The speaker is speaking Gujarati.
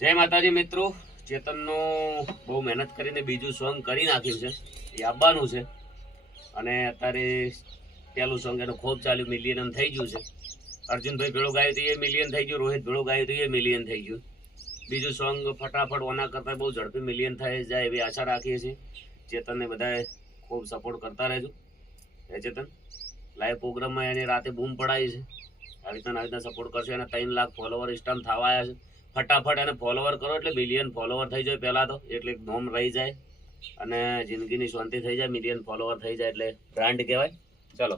જય માતાજી મિત્રો, ચેતનનો બહુ મહેનત કરીને બીજું સોંગ કરી નાખ્યું છે, એ આવવાનું છે. અને અત્યારે પહેલું સોંગ એનું ખૂબ ચાલ્યું, મિલિયન થઈ ગયું છે. અર્જુનભાઈ ભેળો ગાયું તો એ મિલિયન થઈ ગયું, રોહિત ભેળો ગાયું તો એ મિલિયન થઈ ગયું. બીજું સોંગ ફટાફટ ઓના કરતાં બહુ ઝડપી મિલિયન થઈ જાય એવી આશા રાખીએ છીએ. ચેતનને બધાએ ખૂબ સપોર્ટ કરતા રહેજો. હે ચેતન, લાઈવ પ્રોગ્રામમાં એની રાતે બૂમ પડાવી છે. આવી રીતના સપોર્ટ કરશે. અને 3 લાખ ફોલોવર ઇન્સ્ટામાં થવા આવ્યા છે. ફટાફટ એને ફોલોવર કરો એટલે મિલિયન ફોલોવર થઈ જાય પહેલાં તો, એટલે નોમ રહી જાય અને જિંદગીની શાંતિ થઈ જાય. મિલિયન ફોલોવર થઈ જાય એટલે બ્રાન્ડ કહેવાય. ચલો.